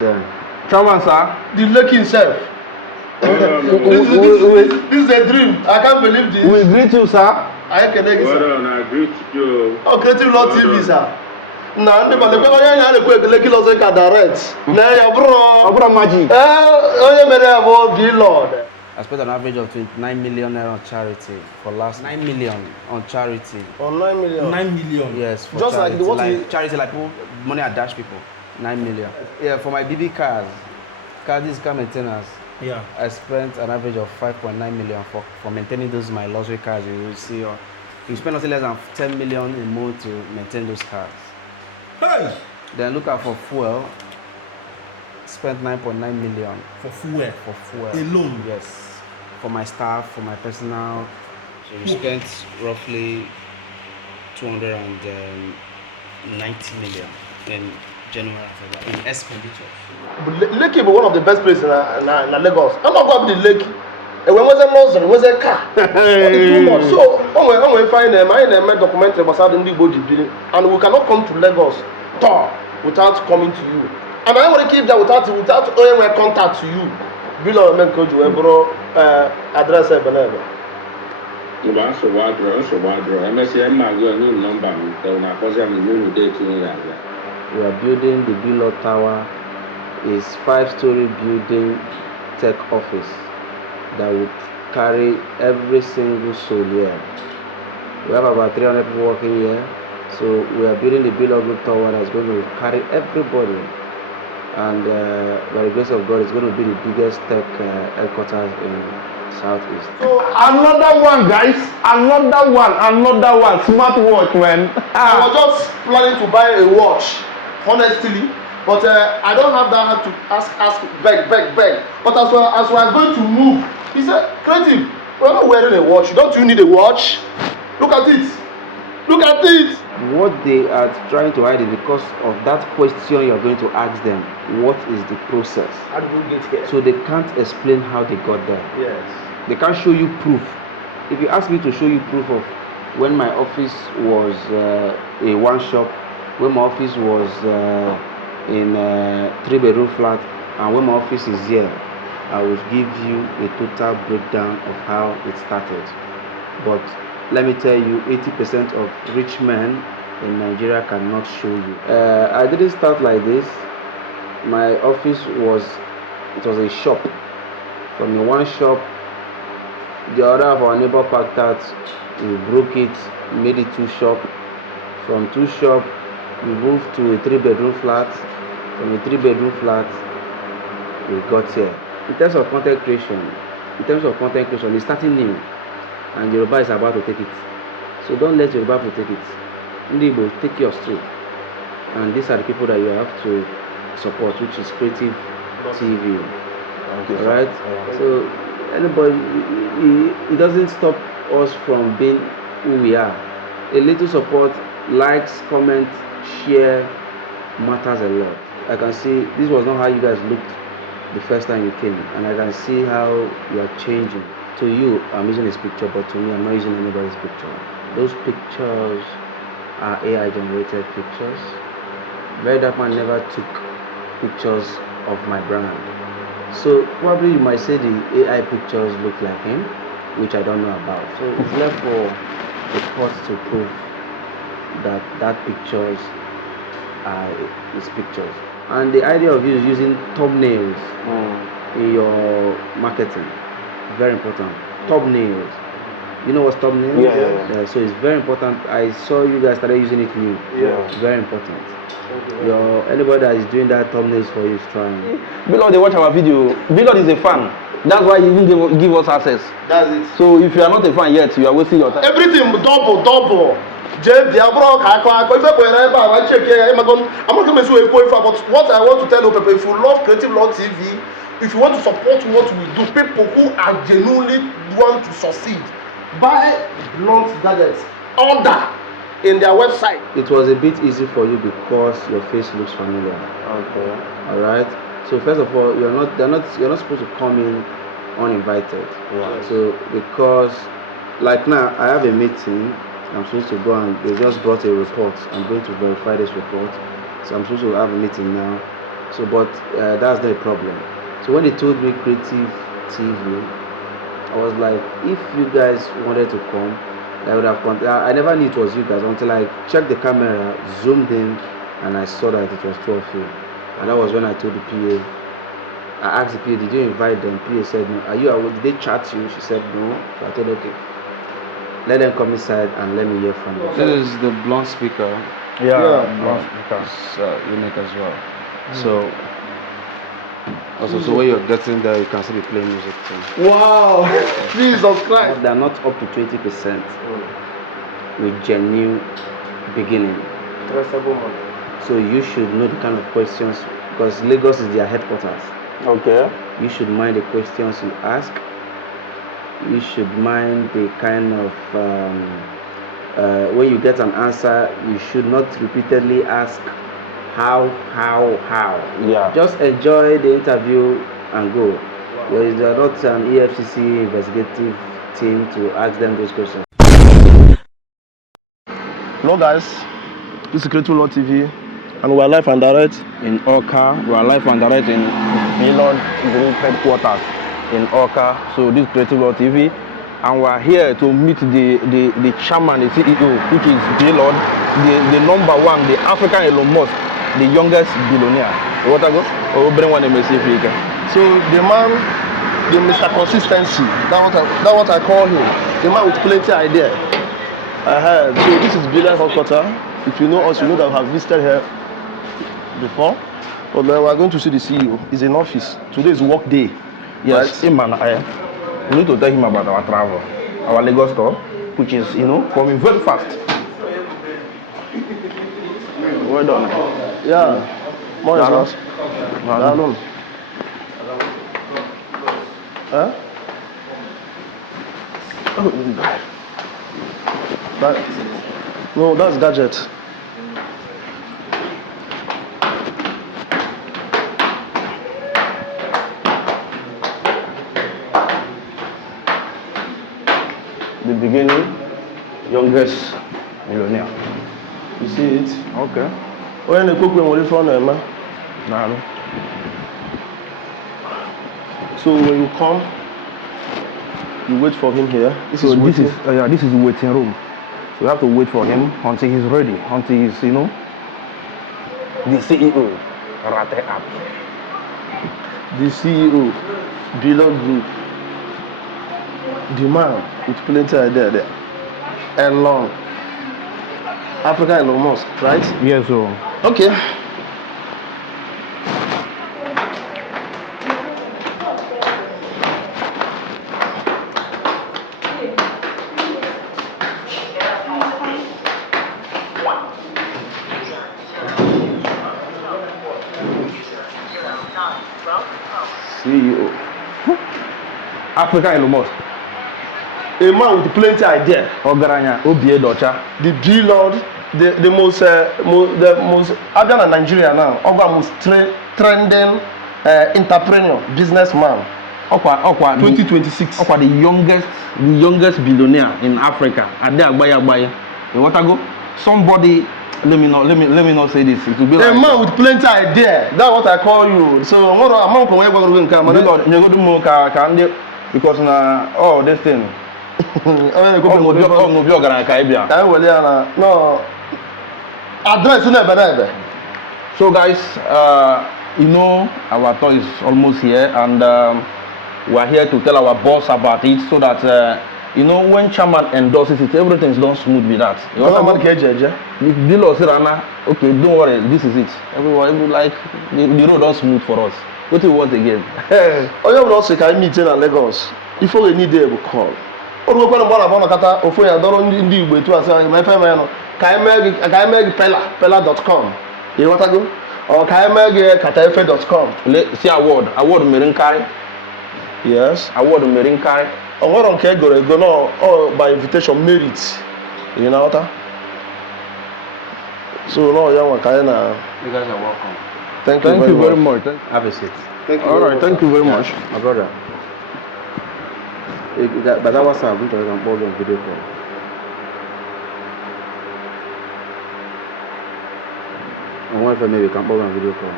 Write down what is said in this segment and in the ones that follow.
Yeah. Chairman, sir. The lake himself. This is a dream. I can't believe this. We greet you, sir. I connect, sir. I greet you. Oh, Creative Lord TV, sir. Nah, the man, the Lake Los Angeles direct. Nah, ya bro. Magic. Oh, you made about Billord. I spent an average of 29 million on charity for last 9 million on charity. On 9 million. 9 million. Yes, for just charity. like the what like charity, like people, money I dash people. 9 million. Yeah, for my BB cars, this car maintenance. Yeah. I spent an average of 5.9 million for maintaining those my luxury cars. You will see, you spend nothing less than 10 million a month to maintain those cars. Hey. Then look out for fuel. Spent 9.9 million for fuel. For fuel alone. Yes. For my staff, for my personnel. So we spent roughly 290 million in January in expenditure. Lake is one of the best places in Lagos. I'm not going to the lake. And when was a nursery, was a car. Too much. So, when we find them, I documentary about the Igbo, and we cannot come to Lagos without coming to you. And I want to keep that without anywhere contact to you. Below men could you ever address a banana. You want to water, MSM, my new number, then I was a new day to we are building the Blord Tower. Is 5-story building tech office that will carry every single soul here. We have about 300 people working here. So we are building the Blord Group Tower that's going to carry everybody. And by the grace of God, it's going to be the biggest tech headquarters in Southeast. So another one, guys. Another one. Smartwatch, man. I was just planning to buy a watch, honestly. But I don't have that to ask, beg. But as we are going to move, he said, Creative, we're not wearing a watch. Don't you need a watch? Look at it. What they are trying to hide is because of that question you're going to ask them. What is the process? How did you get here? So they can't explain how they got there. Yes. They can't show you proof. If you ask me to show you proof of when my office was a one shop, when my office was in a 3-bedroom flat, and when my office is here, I will give you a total breakdown of how it started. But let me tell you, 80% of rich men in Nigeria cannot show you. I didn't start like this. My office was a shop. From the one shop, the other of our neighbor packed out, we broke it, made it 2 shop. From 2 shop, we moved to a 3-bedroom flat. From a 3-bedroom flat, we got here. In terms of content creation, it's starting new, and Yoruba is about to take it. So don't let Yoruba take it. Igbo, take yours too. And these are the people that you have to support, which is Creative TV. Alright? So anybody, it doesn't stop us from being who we are. A little support, likes, comments, share matters a lot. I can see this was not how you guys looked the first time you came, and I can see how you are changing. To you, I'm using this picture, but to me, I'm not using anybody's picture. Those pictures are AI generated pictures. Very Dark Man never took pictures of my brand. So probably you might say the AI pictures look like him, which I don't know about. So it's left for the court to prove that pictures are his pictures. And the idea of you is using thumbnails in your marketing. Very important. Thumbnails. You know what's thumbnails? Yeah. So it's very important. I saw you guys started using it new. Yeah. It's very important. Anybody that is doing that thumbnails for you is trying. Billord, they watch our video. Billord is a fan. That's why he even give us access. That's it. So if you are not a fan yet, you are wasting your time. Everything double. I'm not going to say but what I want to tell you people, if you love Creative Lord TV, if you want to support what we do, people who are genuinely want to succeed, buy Blord gadgets, order in their website. It was a bit easy for you because your face looks familiar. Okay. All right. So first of all, you're not supposed to come in uninvited. Right. So because like now I have a meeting, I'm supposed to go and they just brought a report. I'm going to verify this report. So I'm supposed to have a meeting now. So, but that's not a problem. So when they told me creative TV, I was like, if you guys wanted to come, I would have come. I never knew it was you guys until I checked the camera, zoomed in, and I saw that it was 2 of you. And that was when I told the PA. I asked the PA, did you invite them? PA said no. Are you aware? Did they chat you? She said no. So I told her, okay, let them come inside and let me hear from them. This is the blunt speaker. Yeah. Blunt speaker. It's unique as well. So also, so when you're getting there, you can still be playing music too. Wow! Jesus Christ! They're not up to 20% with genuine beginning. So you should know the kind of questions, because Lagos is their headquarters. Okay. You should mind the questions you ask. You should mind the kind of when you get an answer, you should not repeatedly ask how. Yeah. Just enjoy the interview and go. There is not an EFCC investigative team to ask them those questions. Hello guys, this is Creative Law TV, and we're live and direct In Awka, we are live and direct in Blord Group Headquarters in Awka. So this is Creative Law TV, and we are here to meet the chairman, the CEO, which is Blord, the number one, the African Elon Musk, the youngest billionaire. What I go? Oh, bring one MSC. So the man, the Mr. Consistency, that's what I call him. The man with plenty idea. So this is Billionaire headquarters. If you know us, you know that we have visited here before. But we are going to see the CEO. He's in office. Today is work day. Yes, him and I. We need to tell him about our travel, our Lagos tour, which is, coming very fast. Well done. Yeah. More Dalo. house. Dalo. Huh? Oh, no, that's gadget. The beginning, youngest millionaire. You see it? Okay. When the cook when we from there, man. Now, So when you come, you wait for him here. This is this waiting. is this is the waiting room. So we have to wait for him until he's ready, until he's the CEO, Ratel app. The CEO, Blord Group, the man with plenty idea there. Elon, Africa Elon Musk, right? Yes, so Okay. CEO, Africa Elon Musk, A man with plenty idea. Ogaranya, OBINNA. The Blord, the most Abia and Nigeria now. Oga most trending entrepreneur, businessman. Awka, 2026. Awka, the youngest billionaire in Africa. Ade agbaye. You want to go? Somebody, let me not say this. It will be A like man with plenty idea. That's what I call you. So I'm going to you go do more because na this thing. No be Ogaranya ka ibia. No. Address never. So guys, our tour is almost here, and we are here to tell our boss about it, so that when chairman endorses it, everything's done smooth with that. You want to the deal Sirana, okay, don't worry, this is it. Everyone like the road done smooth for us. What do you want again? Oh, you also can meet in Lagos. If you need them, call. Or we going to kata ofu ya doro ndị Igbo etu asa my friend man ka emeg pela.com. You want to go? Or ka emeg kataefe.com. See award Merinkai. Yes. Award Merinkai. Or nke go no by invitation merit. You know what? So no ya waka na. You guys are welcome. Thank you very much. Have a seat. Thank you. All right, thank you very much. My brother. But that was I'm going to upload on video call. I wonder if maybe we can upload on video call.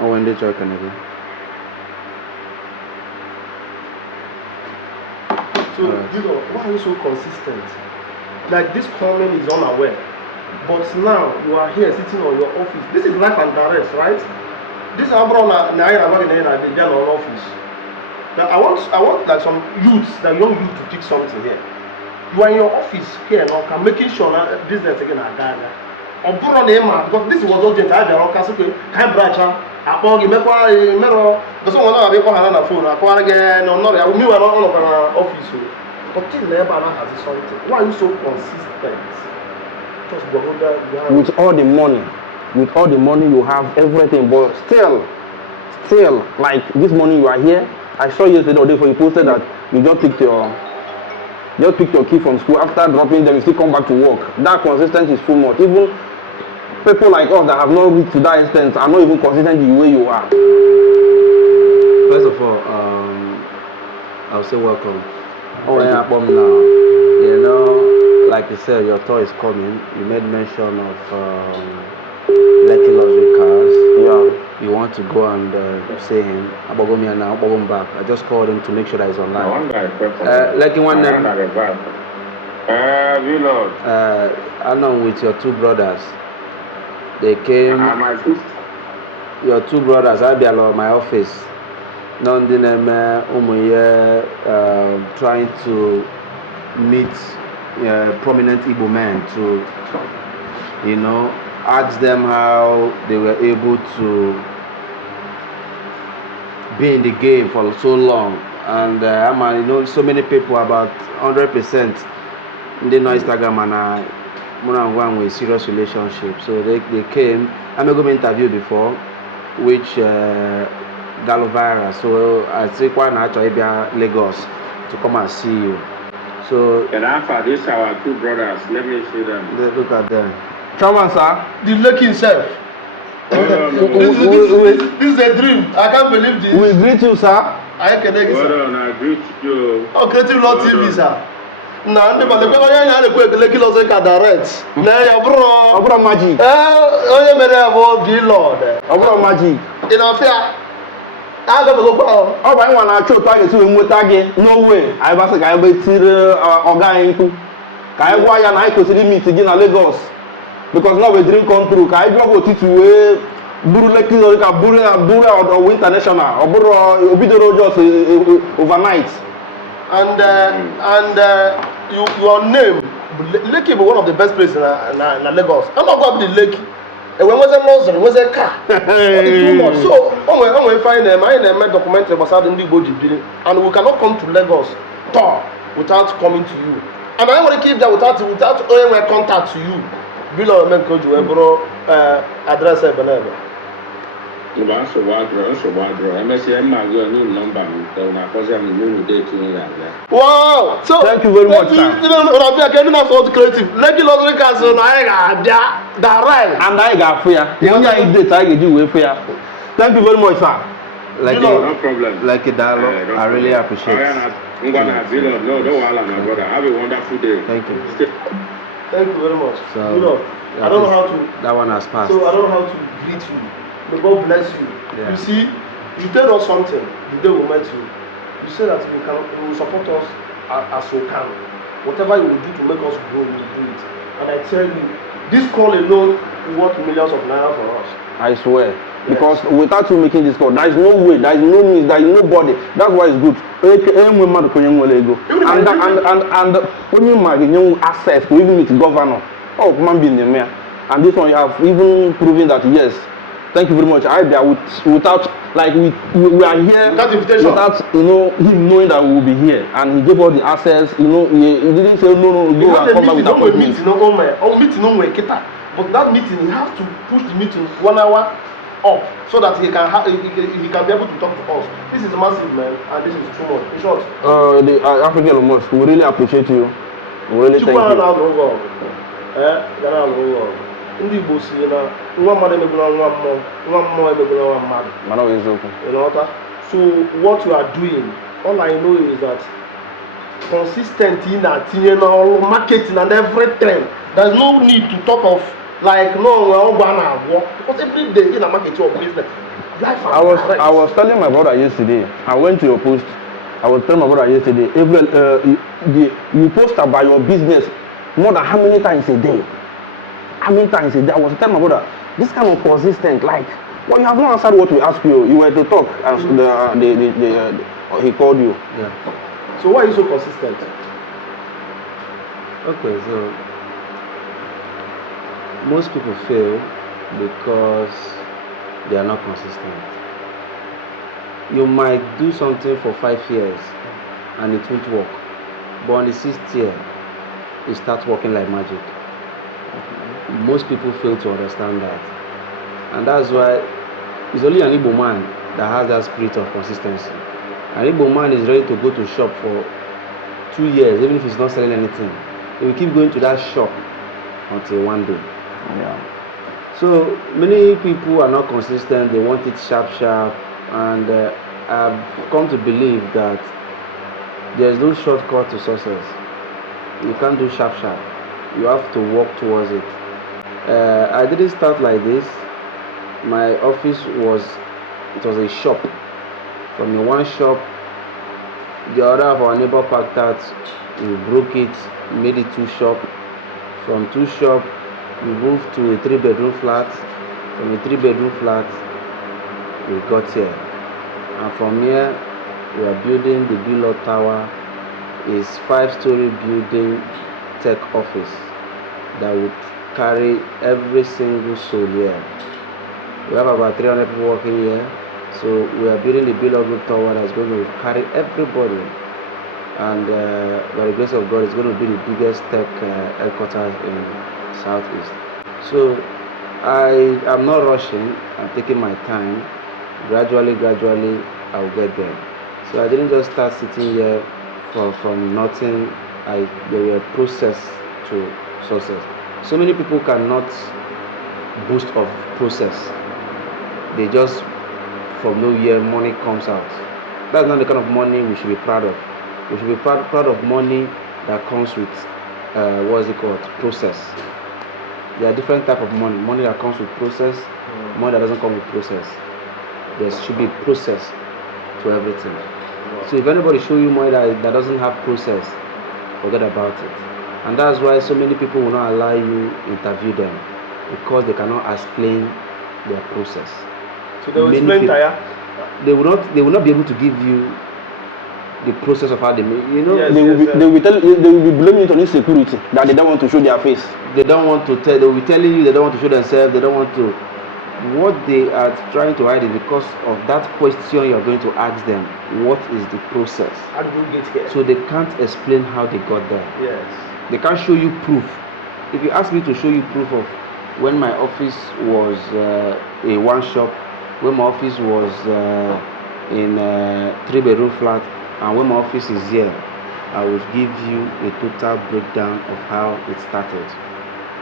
or when they try Canada. So, why are you so consistent? Like this comment is unaware, but now you are here sitting on your office. This is life and direct, right? This Anambra State, they are on office. Now I want like some youths, the young youth, to pick something here. You are in your office here now, making sure that business again are done. Because this was urgent. I can't branch out. I bought you, because someone will be on the phone. I can't again. No, not we were not on our office. But till never has something. Why are you so consistent? Just go under. With all the money you have everything, but still, like this morning you are here. I saw yesterday or day before you posted that you just picked your key from school. After dropping them, you still come back to work. That consistency is too much. Even people like us that have not reached to that extent are not even consistent the way you are. First of all, I'll say welcome. Oh, yeah, now. You know, like you said, your tour is coming. You made mention of Lucky Luxury Cars. Yeah. You want to go and say him. I'm back. I just called him to make sure that he's online. Lucky one. I know with your two brothers. They came. Your two brothers. I be at my office. None of them trying to meet prominent Igbo men to, you know, ask them how they were able to be in the game for so long. And you know, so many people, about 100%, they know Instagram and one with serious relationship. So they came. I'm going to interview before, which Gallo virus. So I think why not try Lagos to come and see you. So and after this, our two brothers, let me see them. Look at them. Come on, sir. The lucky himself. This is a dream. I can't believe this. We greet you, sir. I can Well done, I greet you. Oh, Creative Lord TV, sir. Now, the lucky Luxury Cars direct. Now, your bro. Abra magic. Oh, you may have Blord. Abra magic. In a fair. I got to go back. Oh, I want to try to move again. No way. I was a guy with Ogaranya. I why and I consider me to get a Lagos. Because now we dream come true. I drop what it to Buru Lucky or international or Buru Obidoro just overnight. And your name, Lekki is one of the best places in Lagos. I'm not going to be Lekki. When was a nursery, was a car. Too much. So when we find them, I made documentary about the Igbo building, and we cannot come to Lagos without coming to you. And I want to keep that without any contact to you. Below men could you address a banana. So wow! So thank you very much, sir. I can do so creative. Lucky Luxury Cars on direct. And I got for you. The only idea I can do for you. Thank you very much, sir. Like no problem. Like a dialogue, I really appreciate it. No, my brother. Have a wonderful day. Thank you. Thank you very much. So, I don't know how to. That one has passed. So I don't know how to greet you. May God bless you. Yeah. You see, you tell us something the day we met you. You say that you will support us as you can. Whatever you will do to make us grow, you will do it. And I tell you, this call alone is worth millions of naira for us. I swear. Yes. Because without you making this call, there is no way, there is no means, there is nobody. That's why it's good. And when you access to even meet governor, oh, man, be in the mayor. And this one you have even proven that yes. Thank you very much. I there without like we are here without him knowing that we will be here, and he gave all the access. He didn't say no go and come back with appointment. But that meeting he has to push the meeting 1 hour up so that he can be able to talk to us. This is massive, man, and this is too much. In short, the African Mosque, we really appreciate you. We really thank you. Ndị Igbo si na nwa mmadụ emegbula nwa mmụọ emegbula nwa mmadụ. You know what? So what you are doing, all I know is that consistent in that marketing and everything. There's no need to talk of like no because every day in a market your business. Life and I was telling my brother yesterday. I went to your post. I was telling my brother yesterday. You post about your business more than how many times a day? How many times a day? I was telling my brother, this kind of consistent, like, well, you have not answered what we asked you. You were to talk, and he called you. Yeah. So why are you so consistent? Okay, so most people fail because they are not consistent. You might do something for 5 years and it won't work, but on the 6th year, it starts working like magic. Most people fail to understand that, and that's why it's only an Igbo man that has that spirit of consistency. An Igbo man is ready to go to shop for 2 years, even if he's not selling anything. He will keep going to that shop until one day. Yeah. So many people are not consistent. They want it sharp, and I've come to believe that there's no shortcut to success. You can't do sharp. You have to work towards it. I didn't start like this. My office was a shop. From the one shop, the other of our neighbor packed out. We broke it, made it 2 shop. From 2 shop, we moved to a 3-bedroom flat. From a 3-bedroom flat, we got here. And from here, we are building the Blord Tower. It's 5-story building tech office that would carry every single soul here. We have about 300 people working here. So we are building the Blord Group Tower that's going to carry everybody. And by the grace of God, it's going to be the biggest tech headquarters in Southeast. So I am not rushing. I'm taking my time. Gradually, I will get there. So I didn't just start sitting here from nothing. There were a process to success. So many people cannot boast of process. They just, from nowhere, money comes out. That's not the kind of money we should be proud of. We should be proud of money that comes with process. There are different types of money. Money that comes with process, money that doesn't come with process. There should be process to everything. So if anybody show you money that doesn't have process, forget about it. And that's why so many people will not allow you interview them, because they cannot explain their process. So they will explain tire? They will not be able to give you the process of how they make. Yes, they will be blaming it on insecurity, that they don't want to show their face. They don't want to tell. They will be telling you they don't want to show themselves. They don't want to. What they are trying to hide is because of that question you are going to ask them. What is the process? How did you get here? So they can't explain how they got there. Yes. They can't show you proof. If you ask me to show you proof of when my office was a one shop, when my office was in a 3-bedroom flat, and when my office is here, I will give you a total breakdown of how it started.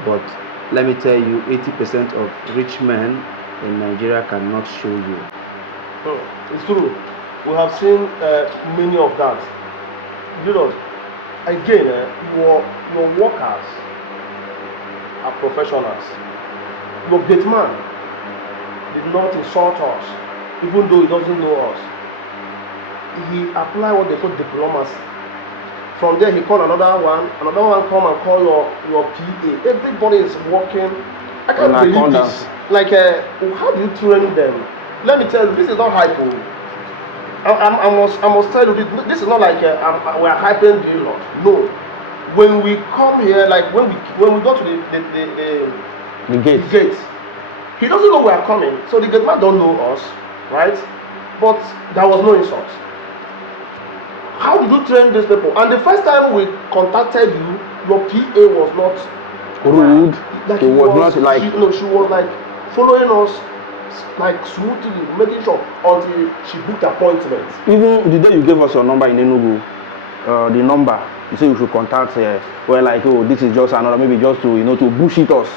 But let me tell you, 80% of rich men in Nigeria cannot show you. It's true. We have seen many of that. You know, again, your workers are professionals. Your gate man did not insult us, even though he doesn't know us. He applied what they call diplomacy. From there, he called another one come and call your PA. Everybody is working. I can't believe this. Like, how do you train them? Let me tell you, this is not hypo. I must tell you, this is not like we are hyping the lot. No. When we come here, like when we go to the gate, he doesn't know we are coming. So the gate man don't know us, right? But there was no insult. How did you train these people? And the first time we contacted you, your PA was not rude. Like she was not like she was like following us like smoothly, making sure until she booked appointments. Even the day you gave us your number in Enugu, the number you say you should contact her. Well, like, oh, this is just another, maybe just to to bullshit us.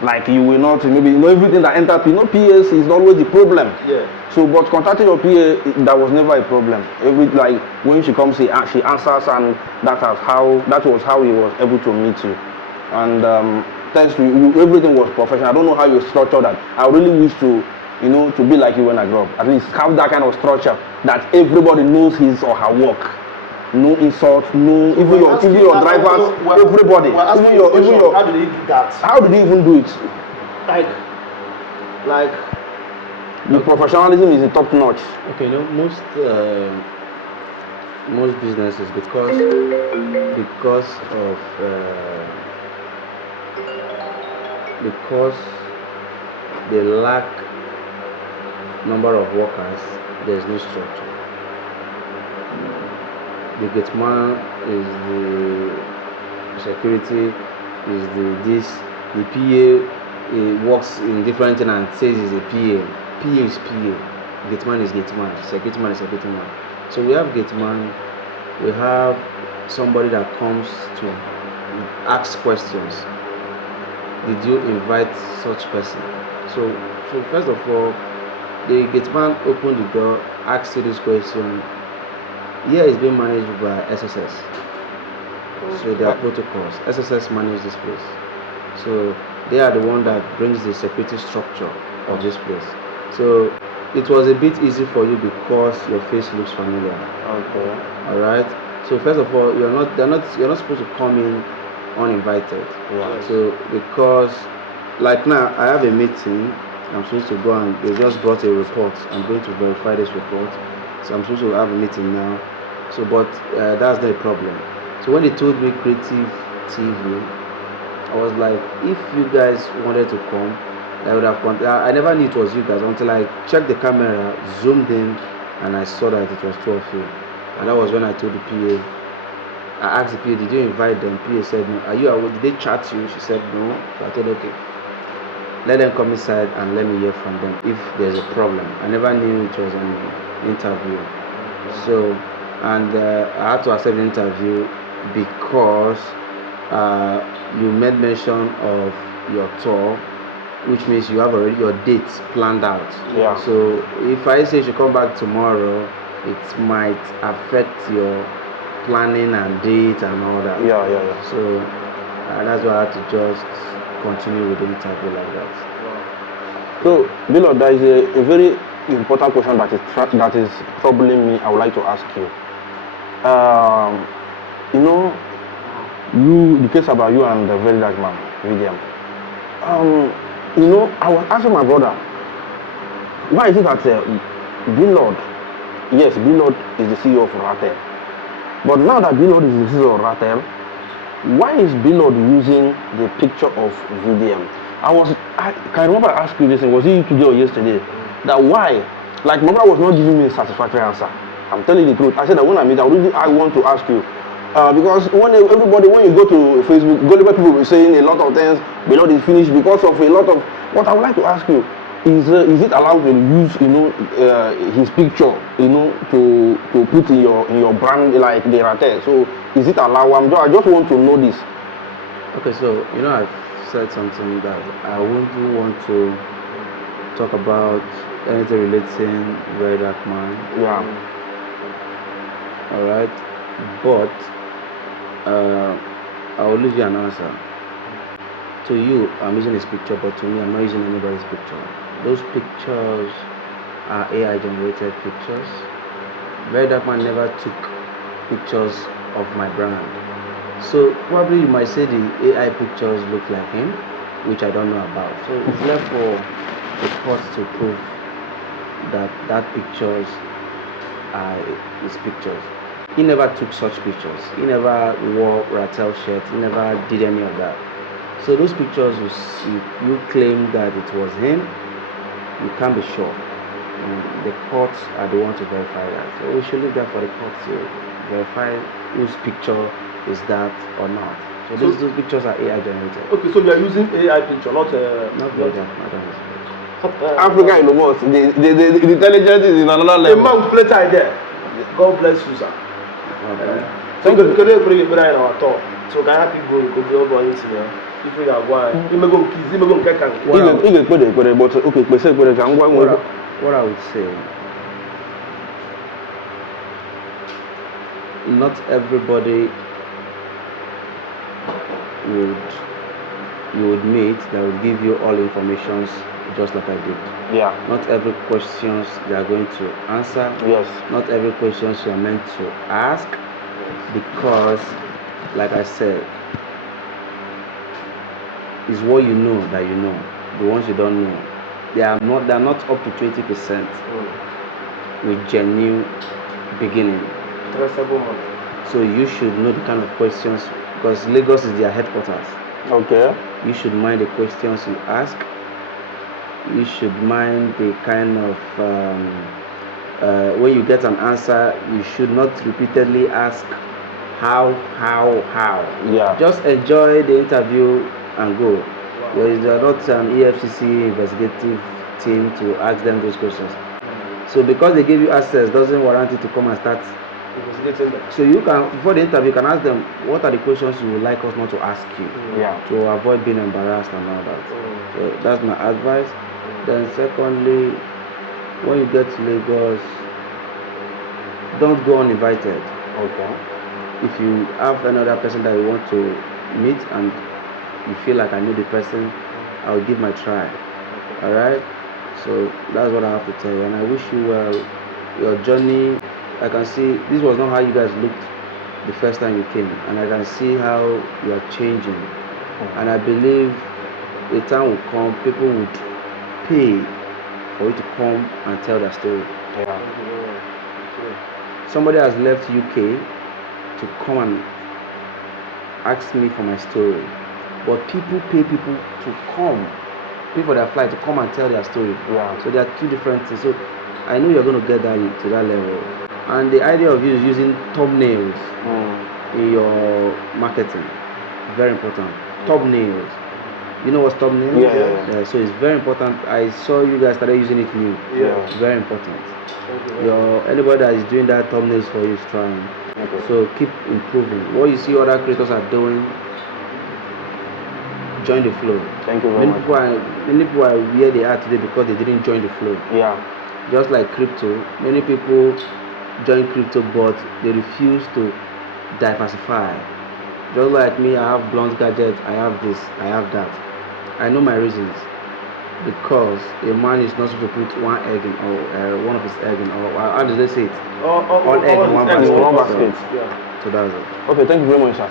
Like, you will not, maybe everything that enters, PAs is always the problem. Yeah. So, but contacting your PA, that was never a problem. Like when she comes, she answers, and that was how he was able to meet you. And thanks to you, everything was professional. I don't know how you structured that. I really wish to you know, to be like you when I grow up. At least have that kind of structure that everybody knows his or her work. No insult, no, So even your drivers, everybody, even your. How did he do that? How did he even do it? Like. The professionalism is top notch. Okay, no, most businesses because they lack number of workers, there is no structure. The gate man is the security, is the PA works in different things and says he's a PA. PA is PA, gate man is gate man, security man is security man. So we have gate man, we have somebody that comes to ask questions. Did you invite such person? So first of all, the gate man opened the door, asked you this question. Here is being managed by SSS. So there are protocols. SSS manage this place. So they are the one that brings the security structure of this place. So it was a bit easy for you because your face looks familiar. Okay. All right. So first of all, you're not supposed to come in uninvited. Right. So because like now I have a meeting, I'm supposed to go and they just brought a report. I'm going to verify this report. So I'm supposed to have a meeting now. So but that's not a problem. So when they told me creative TV, I was like, if you guys wanted to come, I would have come. I never knew it was you guys until I checked the camera, zoomed in, and I saw that it was 12 of you. And that was when I told the PA. I asked the PA, did you invite them? PA said no. Are you aware? Did they chat you? She said no. So I told her, okay, let them come inside and let me hear from them if there's a problem. I never knew it was an interview. So, and I had to accept the interview because you made mention of your tour, which means you have already your dates planned out. Yeah. So if I say you should come back tomorrow, it might affect your planning and date and all that. Yeah. So that's why I had to just continue with the interview like that. So, Billord, there is a very important question that is troubling me. I would like to ask you. You know, the case about you and the very large man, William. You know, I was asking my brother, why is it that Billord, yes, Billord is the CEO of Ratel, but now that Billord is the CEO of Ratel, why is Billord using the picture of VDM? I can remember I asked you this, was it today or yesterday, that why? Like my brother was not giving me a satisfactory answer. I'm telling you the truth. I said that when I meet, I want to ask you. Because when you go to Facebook, Gulliver people will saying a lot of things, Billord is finished because of a lot of. What I would like to ask you is it allowed to use, you know, his picture, you know, to put in your brand like the Ratel? So is it allowed? I just want to know this. Okay, so you know I've said something that I wouldn't want to talk about anything relating very dark man. Yeah. All right, but I will leave you an answer. To you, I'm using his picture, but to me, I'm not using anybody's picture. Those pictures are AI generated pictures. Very dark man never took pictures of my brand. So probably you might say the AI pictures look like him, which I don't know about. So it's left for the court to prove that pictures are his pictures. He never took such pictures. He never wore Ratel shirt. He never did any of that. So those pictures, you claim that it was him. You can't be sure. And the courts are the one to verify that. So we should leave that for the court to verify whose picture is that or not. So those pictures are AI generated. Okay, so you are using AI picture, not very dark. I don't know. Africa in the most. The intelligence is in another level. A man with play idea. God bless you, sir. So you can bring it better in our talk. So can happy go over into here. If we are going, you may go kids, you may go get What I would say, not everybody you would meet that would give you all informations just like I did. Yeah. Not every questions they are going to answer. Yes. Not every questions you are meant to ask, because, like I said, it's what you know that you know. The ones you don't know, they are not up to 20% with genuine beginning. So you should know the kind of questions, because Lagos is their headquarters. Okay. You should mind the questions you ask. You should mind the kind of when you get an answer, you should not repeatedly ask how. Yeah. Just enjoy the interview and go. There is not an EFCC investigative team to ask them those questions. So because they give you access doesn't warrant you to come and start investigating them. So you can, before the interview, you can ask them what are the questions you would like us not to ask you, to avoid being embarrassed and all that. So that's my advice. Then secondly, when you get to Lagos, don't go uninvited. Okay. If you have another person that you want to meet and you feel like I know the person, I'll give my try. Alright? So that's what I have to tell you, and I wish you well. Your journey, I can see this was not how you guys looked the first time you came, and I can see how you are changing. And I believe a time will come, people would pay for you to come and tell their story. Yeah. Somebody has left UK to come and ask me for my story, but people pay people to come, pay for their flight to come and tell their story. Yeah. So there are two different things. So I know you're going to get that to that level. And the idea of you is using thumbnails in your marketing, very important. Thumbnails. You know what's thumbnails? Yeah. So it's very important. I saw you guys started using it new. Yeah. It's very important. Anybody that is doing that thumbnails for you is trying. Okay. So keep improving. What you see other creators are doing, join the flow. Thank you very much. Many people are where they are today because they didn't join the flow. Yeah. Just like crypto, many people join crypto but they refuse to diversify. Just like me, I have blunt gadgets, I have this, I have that. I know my reasons. Because a man is not supposed to put one egg in, or one of his egg in, or how does they say it? All egg in one basket. So that's it. Okay, thank you very much, sir.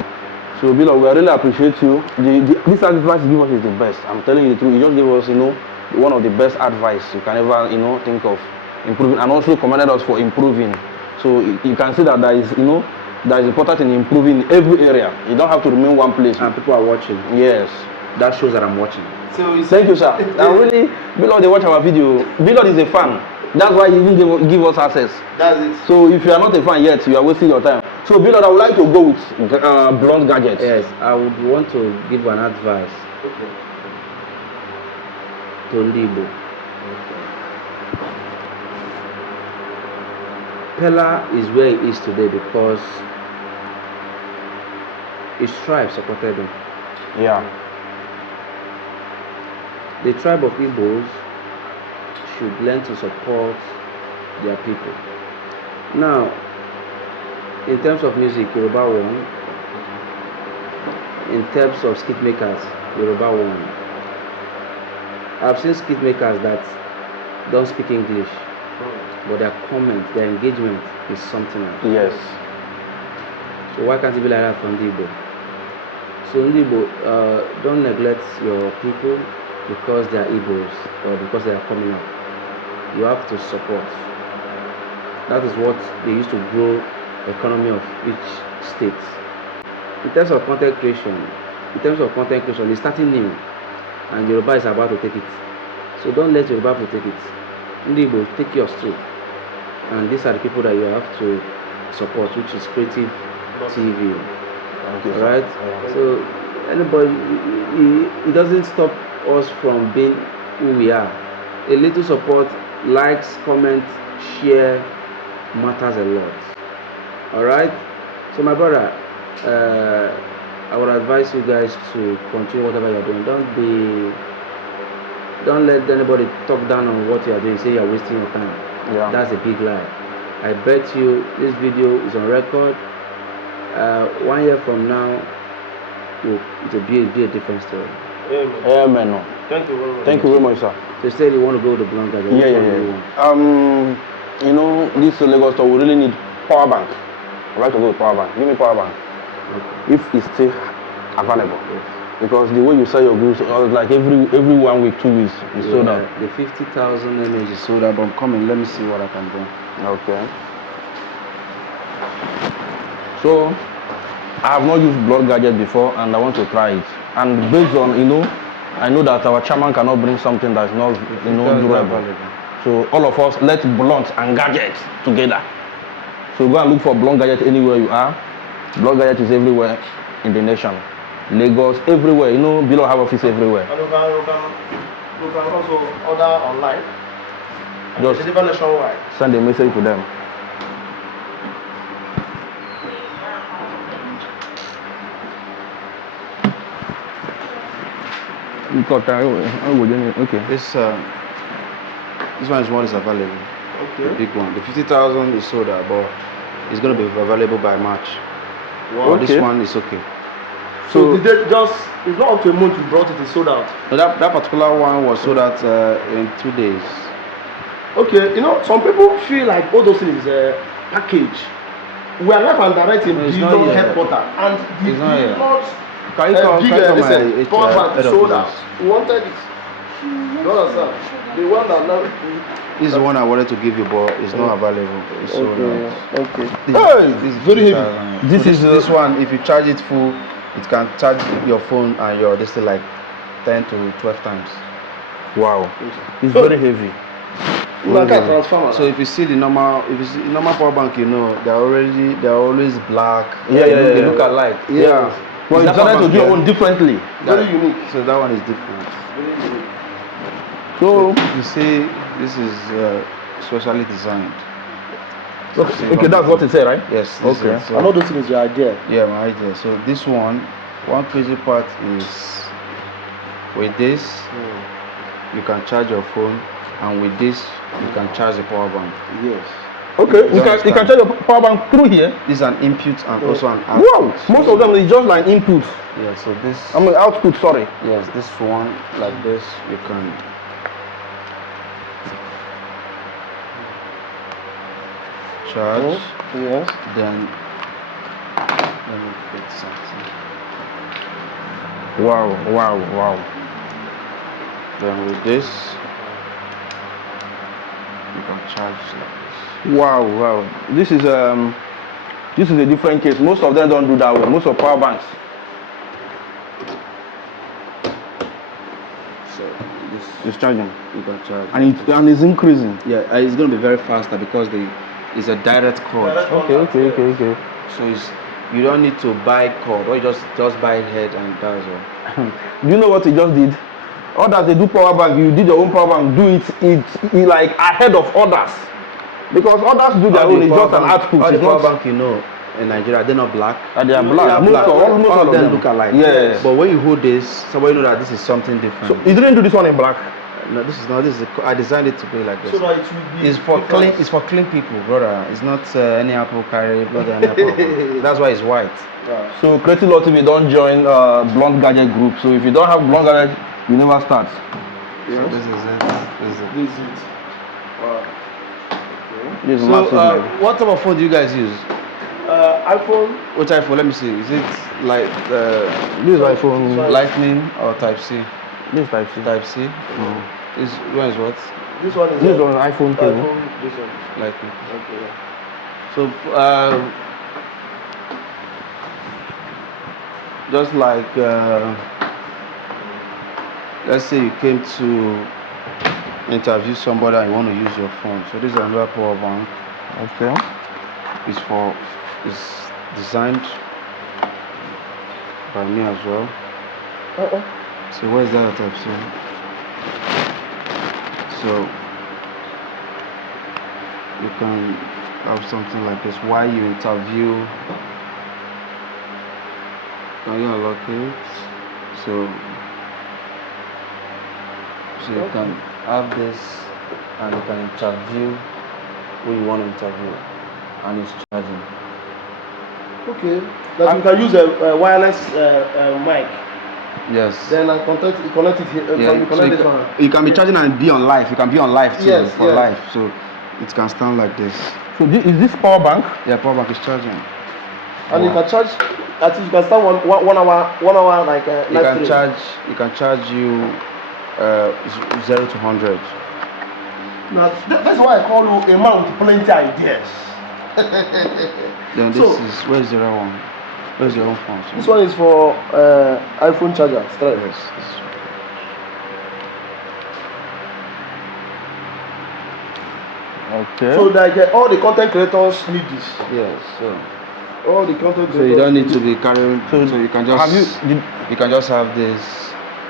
So, Bilo, we really appreciate you. This advice you give us is the best. I'm telling you the truth. You just gave us, one of the best advice you can ever, think of improving, and also commended us for improving. So you can see that there is, that is important in improving every area. You don't have to remain one place. And people are watching. Yes. That shows that I'm watching. So thank you, sir. And really, Bilo, they watch our video. Bilo is a fan. That's why he even give us access. That's it. So if you are not a fan yet, you are wasting your time. So Bilo, I would like to go with blunt gadgets. Yes, I would want to give an advice to Igbo. Pella is where it is today because his tribe supported him. Yeah. The tribe of Igbos should learn to support their people. Now, in terms of music, Yoruba won. In terms of skit makers, Yoruba won. I've seen skit makers that don't speak English, but their comments, their engagement is something else. Yes. So why can't it be like that from Igbo? So Igbo, don't neglect your people because they are Igbos or because they are coming up. You have to support. That is what they used to grow the economy of each state. In terms of content creation, it's starting new, and Yoruba is about to take it. So don't let Yoruba take it. Igbo, take yours too. And these are the people that you have to support, which is Creative TV. Alright? Yeah. So anybody, it doesn't stop us from being who we are. A little support, likes, comments, share matters a lot. Alright? So my brother, I would advise you guys to continue whatever you're doing. Don't let anybody talk down on what you are doing, say you're wasting your time. Yeah. That's a big lie. I bet you this video is on record. 1 year from now, it will be a different story. Amen. Thank you very much. Thank you very much, sir. So you said you want to go with the blonde gadget. Which one do you want? You know, this Lagos store, we really need power bank. I'd like to go with power bank. Give me power bank. Okay. If it's still available. Yes. Because the way you sell your goods, like every 1 week, 2 weeks, it's sold out. The 50,000 mAh is sold out, but I'm coming. Let me see what I can do. Okay. So, I have not used Blord gadget before, and I want to try it. And based on, I know that our chairman cannot bring something that's not, durable. So all of us, let's blunt and gadget together. So go and look for Blord gadget anywhere you are. Blord gadget is everywhere in the nation. Lagos, everywhere. Below have office everywhere. And you can also order online. Just deliver nationwide. send a message to them. Okay. This one is available. Okay. The big one. The 50,000 is sold out, but it's going to be available by March. Wow. But this one is okay. So did they it's not up to a month you brought it, it's sold out. No, that particular one was sold out in 2 days. Okay, some people feel like all those things package. We are live and direct in Billionaire headquarters, and the Billionaire power bank sold out. We wanted it. You understand? The one that now. This is the one I wanted to give you, but it's not available. It's sold out. Okay. This is very heavy. This one, if you charge it full, it can charge your phone and your this thing like 10 to 12 times. Wow. It's very heavy. Like a transformer. So if you see the normal power bank, they're always black. They look alike. Yeah. Well, you try to do your own differently. Very unique. So that one is different. Very unique. So you see, this is specially designed. Okay, that's what it said, right? Yes. Okay. I know this is your idea. Yeah, my idea. So this one crazy part is with this, you can charge your phone, and with this, you can charge the power bank. Yes. Okay, you can charge your power bank through here. This is an input and also an output. Wow, most of them is just like input. Yeah, so this. Output, sorry. Yes, this one, like this, you can. Charge. Yes. Then let me put something. Wow. Then with this, you can charge like this. Wow. This is a different case. Most of them don't do that way. Most of power banks. So this It's charging. you can charge. And it's increasing. Yeah, it's going to be very faster because it's a direct cord. Okay. So you don't need to buy cord, or you just buy head and that's all. Do you know what you just did? Others, they do power bank. You did your own power bank. Do it like ahead of others. Because others do their own. It's just an output. All the It's power not. bank they're Nigeria, they're not black. They are black. They are black. Most all of them them look alike. Yes. But when you hold this, somebody know that this is something different. So you didn't do this one in black. No, this is not. I designed it to be like this. So that it will be. It's for clean. It's for clean people, brother. It's not any apple carry blood and apple. That's why it's white. Yeah. So Creative Law TV don't join Blond Gadget group. So if you don't have Blond Gadget, you never start. So this is it. This is it. Wow. This is So massive. what type of phone do you guys use? iPhone. Which iPhone? Let me see. Is it like This is iPhone. Lightning or Type C? This is Type C. Type C. When is what? This one is. This is an iPhone cable. iPhone. This one. Lightning. Okay. So just like let's say you came to interview somebody and you want to use your phone. So this is another power bank. Okay. It's designed by me as well. So where is that Type C? So you can have something like this while you interview. Can you unlock it? So you can have this and you can interview who you want to interview, and it's charging. Okay. That you can use a wireless mic. Yes. Then I connect it here. Yeah. You connect this one. You can be charging and be on live. You can be on live too Yes, for yes. live. So it can stand like this. So is this power bank? Yeah, power bank is charging. And you can charge. At least you can start one hour like You can charge. You can charge you 0 to 100. Now, that's why I call you a man with plenty ideas. Then this is where's the other one? Where's your own phone? This one is for iPhone charger. Straight. Yes. Okay. So like all the content creators need this. Yes. So. All the content creators. So you don't need to be carrying. So you can just. Have you can just have this,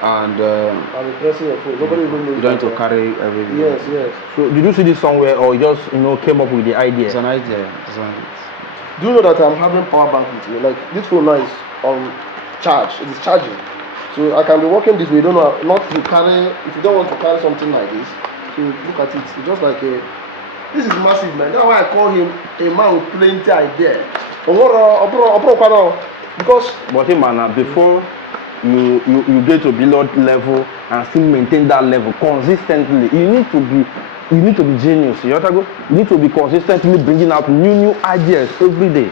and I'm pressing your phone. Nobody even knows. you don't need to carry everything. Yes, yes. So did you see this somewhere, or just came up with the idea? It's an idea. Do you know that I'm having power bank with me? Like this phone now is on charge. It is charging. So I can be working this way. You don't know not to carry. If you don't want to carry something like this, so look at it. It's just like a. This is massive, man. That's why I call him a man with plenty idea. Because But man, before you get to Blord level and still maintain that level consistently, you need to be genius. You need to be consistently bringing out new ideas every day.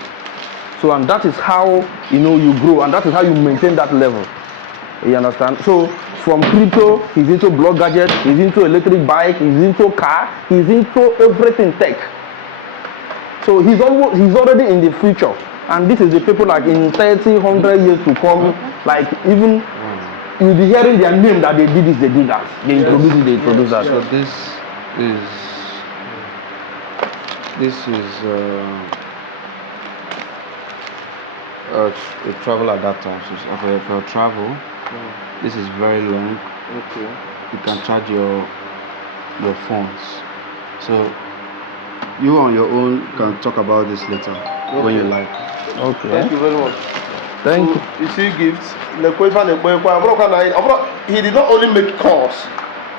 So and that is how you grow, and that is how you maintain that level. You understand? So from crypto, he's into blog gadgets, he's into electric bike, he's into car, he's into everything tech. So he's already in the future. And this is the people like in 30, 100 years to come, like even you'll be hearing their name that they did this, they did that. They introduced it, they introduced that. So this is a travel adapter. So for travel, this is very long. okay. You can charge your phones. So you on your own can talk about this later when you like. Okay. Thank you very much. Thank you. You see gifts. He did not only make calls,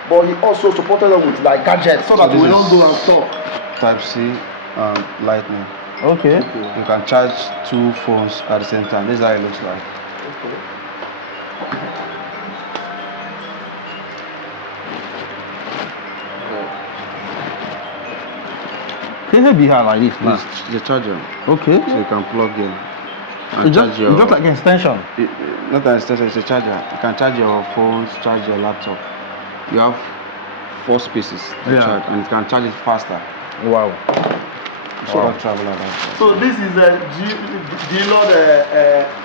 but he also supported them with like gadgets so that this we don't is go and stop. Type C and Lightning. Okay. You can charge 2 phones at the same time. This is how it looks like. Okay. Can you be here like this now? This is the charger. Okay. So you can plug in and It's charge your. just like an extension. Not an extension, it's a charger. You can charge your phones, charge your laptop. You have 4 spaces to charge, and it can charge it faster. Wow. So that travel adapter. So this is Blord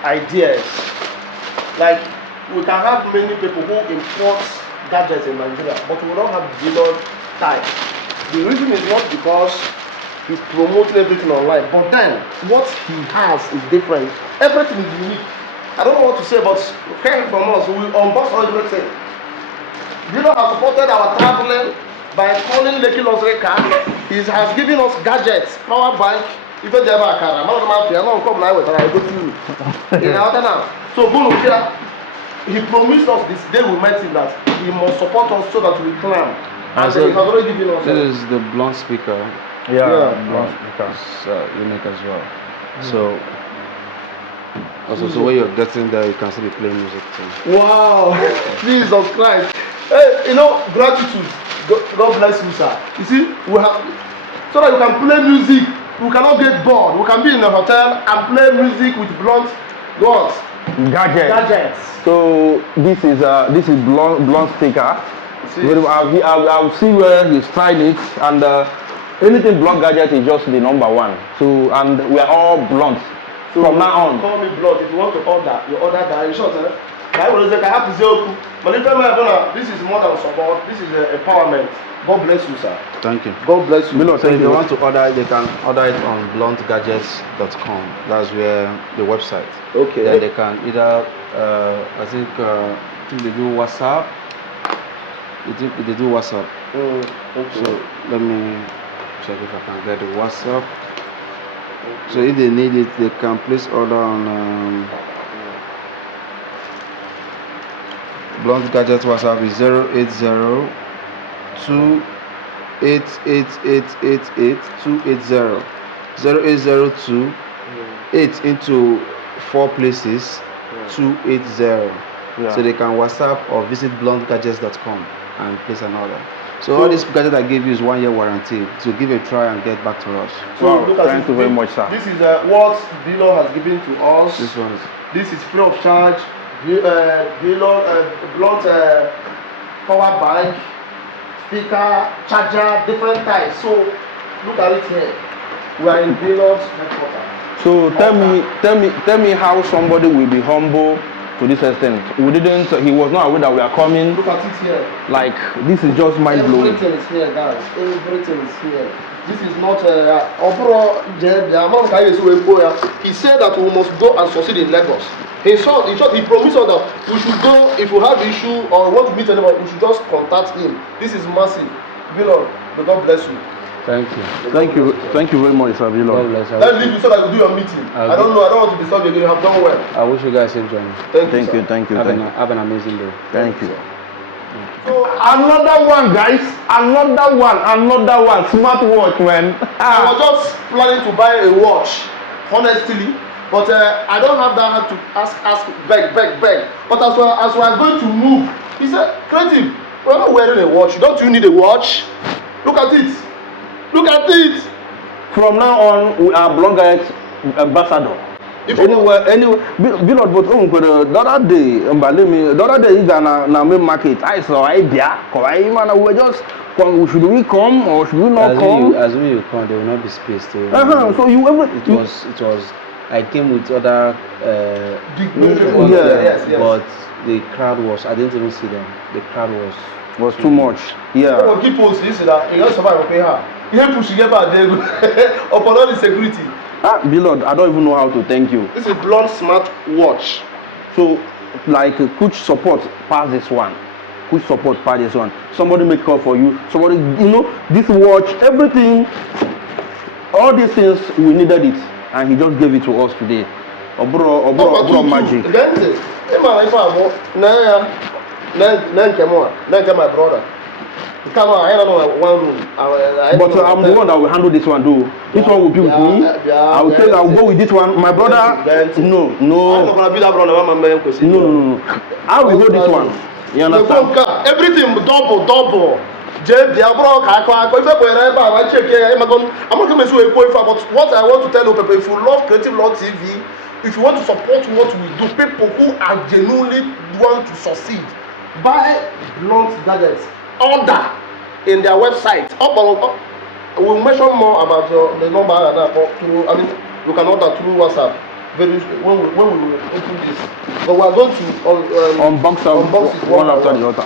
ideas. Like we can have many people who import gadgets in Nigeria, but we don't have Blord type. The reason is not because he's promoting everything online, but then what he has is different. Everything is unique. I don't know what to say, but hearing from us, we unbox everything. Blord has supported our traveling by calling Lekki Luxury Car. He has given us gadgets, power bank, even the other car. I'm not come now with I go to you. So he promised us this day we met him that he must support us so that we plan. And So he has already given us. this is the Blond speaker. It's unique as well. So also, so when you're getting there, you can still be playing music too. Wow, Jesus Christ! Hey, gratitude. God bless you, sir. You see, we have so that you can play music. We cannot get bored. We can be in a hotel and play music with blunt guns. Gadgets. So this is blonde sticker. I'll see where he's tried it, and anything blonde gadget is just the #1. So and we are all blonde. So from now on. Call me Blord. If you want to order, you order that. In short, I will say I have to say, but if this is more than support. This is empowerment. God bless you, sir. Thank you. God bless you. So if you want to order, they can order it on bluntgadgets.com. That's where the website. Okay. Then they can either, I think they do WhatsApp. They do WhatsApp. Okay. So let me check if I can get the WhatsApp. So if they need it, they can place order on Blunt Gadgets WhatsApp is 080 288888280 0802 8 into 4 places 280 Yeah. So they can WhatsApp or visit blondgadgets.com and place an order. So all these gadgets I gave you is 1 year warranty. So give it a try and get back to us. So Wow, look at thank you very much, sir. This is what Billionaire has given to us. This one. This is free of charge. Billionaire blunt power bank, speaker, charger, different types. So look at it here. We are in Billionaire's headquarters. So tell me how somebody will be humble to this extent. He was not aware that we are coming. Look at it here. Like, this is just mind blowing. Everything is here, guys. Everything is here. This is not he said that we must go and succeed in Lagos. In short, he promised us that we should go. If we have issue or want to meet anybody, we should just contact him. This is massive. Bilon, may God bless you. Thank you. Thank you very much, sir. God bless you. Let's leave you so that you do your meeting. I don't want to disturb you again. You have done well. I wish you guys a journey. Thank you. Have an amazing day. Thank you. So Another one, guys. Another one. Smartwatch, man. I was just planning to buy a watch, honestly, but I don't have that heart to ask, beg. But as we are going to move, he said, Creative, we're not wearing a watch. Don't you need a watch? Look at it. From now on, we are Blord ambassador. Anywhere, Billord, but the other day, the other day is na main market. I saw idea. We just come. Should we come or should we not come? As we come, there will not be space. So you ever? It was. I came with other Big yes. But the crowd was. I didn't even see them. The crowd was too much. Yeah. People see that you survive pay her. You push get back there upon all the security. Billord, I don't even know how to thank you. This is Blord smart watch. So, like, coach support pass this one. Somebody make call for you. Somebody, this watch, everything, all these things, we needed it. And he just gave it to us today. Obro magic. My brother. Come on, I don't know one room. But I'm the one that will handle this one, though. This one will be with me. I will tell you, I will go with this one. My brother, no. I'm not gonna be that brother. No. I will hold this one. You understand? Everything double. But what I want to tell you people, if you love Creative Lord TV, if you want to support what we do, people who are genuinely want to succeed, buy Blord gadgets. Order in their website. We'll mention more about the number and you can order through WhatsApp. When we will open this, but we are going to unbox it one after the other.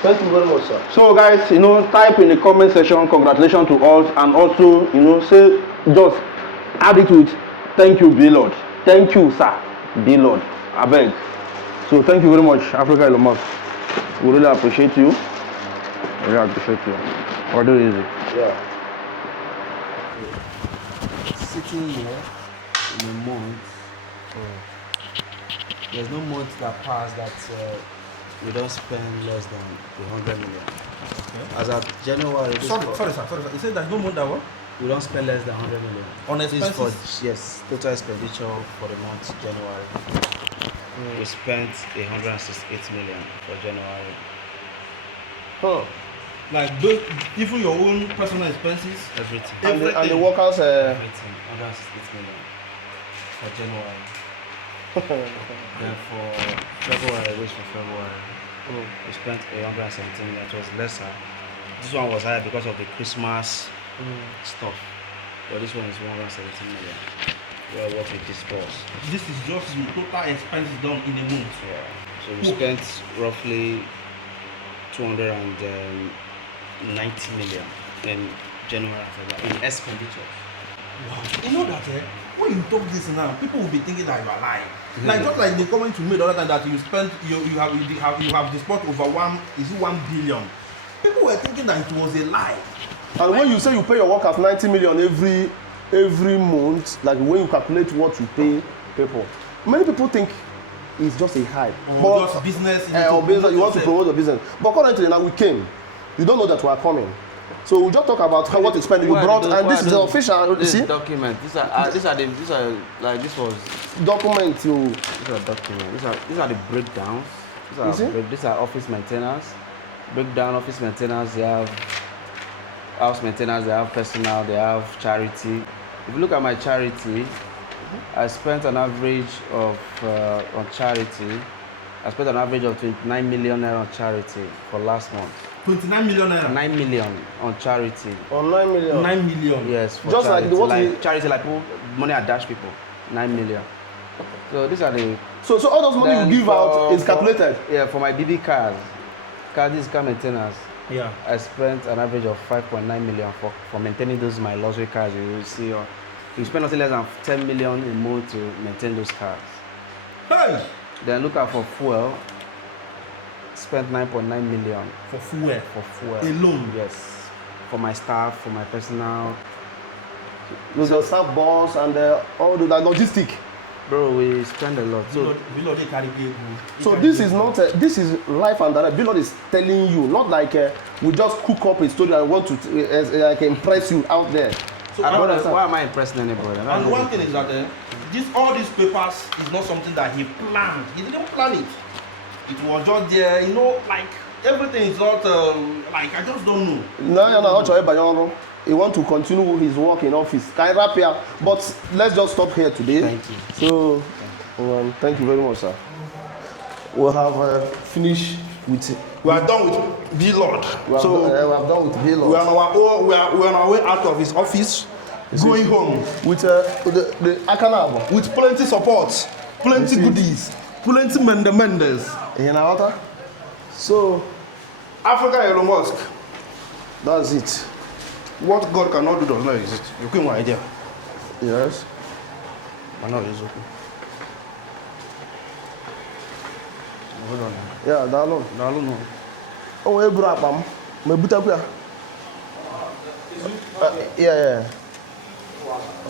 Thank you very much, sir. So, guys, type in the comment section congratulations to us, and also, say just add it with thank you, Billord. Thank you, sir, Billord. I beg. So, thank you very much, Africa Elon Musk. We really appreciate you. Order easy. Yeah. Sitting here in a month, there's no month that passed that we don't spend less than 100 million. Okay. As of January, Sorry, sir. You said there's no month that what? we don't spend less than 100 million. On This expenses? for yes, total expenditure for the month January. We spent 168 million for January. Like even your own personal expenses? Everything. And the workers. Everything. 168 million for January. Then for February, which for February, we spent 117 million. It was lesser. This one was higher because of the Christmas stuff. But this one is 117 million. Well, what we disbursed. This is just the total expenses done in a month. Yeah. So we spent roughly 290 million in January and February in expenditure. Wow. You know that when you talk this now, people will be thinking that you are lying. Like just like the comment you made the other time that you spent you have disbursed over 1 billion. People were thinking that it was a lie. And when you say you pay your workers 90 million every month, like when you calculate what you pay people, many people think it's just a hype. Or just business. Or business, you want to promote your business. But currently now we came. You don't know that we are coming. So we'll just talk about what you spend. You brought, and this is the official. This see? document. These are like this was Document you. These are documents. These are the breakdowns. These are office maintenance. Breakdown office maintenance. They have house maintenance. They have personal. They have charity. If you look at my charity, I spent an average of on charity. I spent an average of 29 million naira on charity for last month. 29 million naira. 9 million on charity. On 9 million. 9 million. Yes, for Just charity. like the what like charity, like money I dash people. 9 million. So these are the. So all those money you give out is calculated. Yeah, for my BB cars. This car maintenance. Yeah. I spent an average of 5.9 million for maintaining those my luxury cars. You will see, you spend nothing less than 10 million a month to maintain those cars. Hey! Then look at for fuel. Spent 9.9 million For fuel. for fuel Alone. Yes, for my staff, for my personal. With the staff boss and all the logistic. Bro, we spend a lot. So Below they carry people. So this is not this is life and direct. Billord is telling you, not like we just cook up a story and want to like impress you out there. So I don't understand. Why am I impressing anybody? And one thing is that all these papers is not something that he planned. He didn't plan it. It was just there, like everything is not like I just don't know. No. He want to continue his work in office. Can I wrap here? But let's just stop here today. Thank you. So, thank you very much, sir. We'll have finished with it. We are done with Blord. So we have done with Billord. we are on our way out of his office, going home With the Akanabo. with plenty support, plenty goodies, plenty mendes. You know what? So, Africa Elon Musk. that's it. What God cannot do does not exist. You can one idea. Yes. I know it's okay. Hold on. Yeah, that alone. I don't know. Oh, we brought them. My buta kuya. Yeah.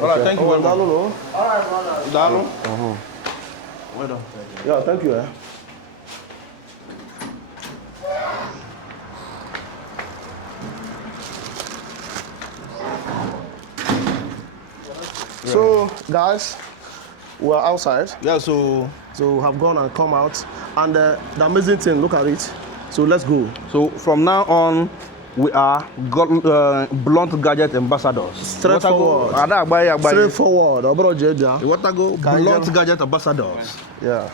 All right, thank you very much. Dalo. Dalo. Well done. Yeah, thank you. So, guys, we're outside. Yeah, so So we have gone and come out. And the amazing thing, look at it. So let's go. from now on, we are blunt gadget ambassadors. Straightforward. Straightforward. Straightforward. Blunt gadget ambassadors. Yeah.